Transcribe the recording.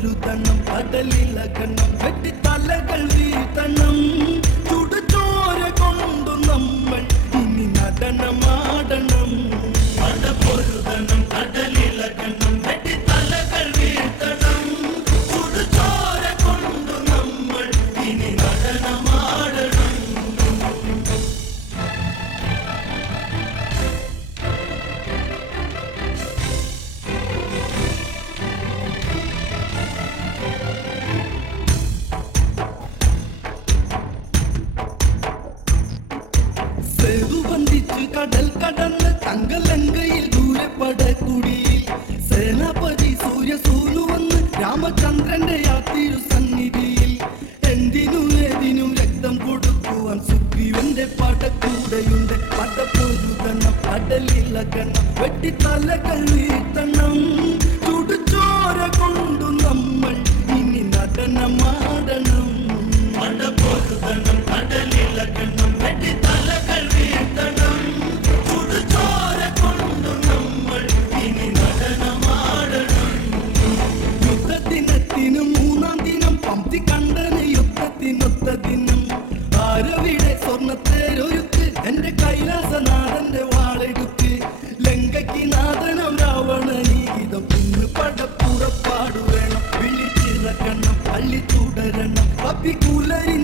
പൊരുതണം കടലിളകണം വെട്ടിത്തലകൾ വീഴ്ത്തണം ചുടുചോര കൊണ്ടു നമ്മൾ ഇനി നടനമാടണം പട പൊരുതണം കടലിളകണം വെട്ടിത്തലകൾ വീഴ്ത്തണം ചുടുചോര കൊണ്ടു നമ്മൾ ഇനി നടനമാടണം സേതുബന്ധിച്ച് കടൽ കടന്ന് തങ്കലങ്കയിൽ ദൂരപ്പടക്കുടിയിൽ സേനാപതി സൂര്യസൂനു വന്ന് രാമചന്ദ്രന്റെ യാത്തിരു സന്നിധിയിൽ എന്തിനും ഏതിനും രക്തം കൊടുക്കുവാൻ സുഗ്രീവന്റെ പടക്കൂടെയുണ്ട് പടപ്പൊരുതണം കടലിളകണം വെട്ടിത്തലകൾ വീഴ്ത്തണം ചുടുചോര കൊണ്ടു നമ്മൾ ഇനി നടനമാടണം പടപ്പൊരുതണം കടലിളകണം വെട്ടിത്തലകൾ വീഴ്ത്തണം ചുടുചോര കൊണ്ടു നമ്മൾ ഇനി നടനമാടണം യുദ്ധദിനത്തിനു മൂന്നാം ദിനം പംക്തി കണ്ടന് യുദ്ധത്തിനൊത്ത ദിനം ആരവിടെ സ്വർണ്ണത്തേരൊരുക്ക് എന്റെ കൈലാസനാഥന്റെ വാളെടുത്ത് ലങ്കയ്ക്ക് നാഥനം രാവണ ഗീതം ഇന്ന് പടപ്പുറപ്പാടു വേണം വിളിച്ചിറക്കണം അള്ളി തുടരണം കപ്പി കുലരി